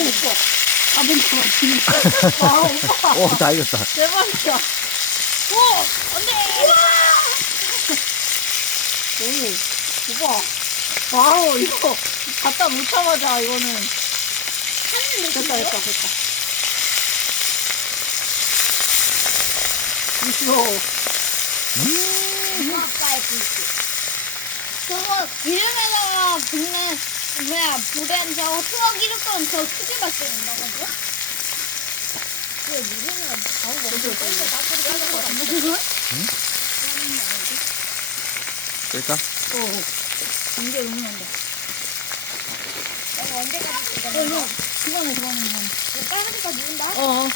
오빠. 잡은 거 같은데. 아, 오빠. 오, 다 익었다. 대박이다. 오! 안 돼! 오, 오빠. 와우, 이거. 갖다 놓자마자, 이거는. 됐다. 이거. 아빠의 불빛. 저거 기름에다가 붓는 불에 저거 수어 기름건 저 크게 발생한다고요? 그 물에다가 바로 먹을 거 이거 밖으로 빼는 거 같은데? 뺄까? 이게 음료인데. 내가 언제까지 그거는. 빨간색까지 누른다? 어.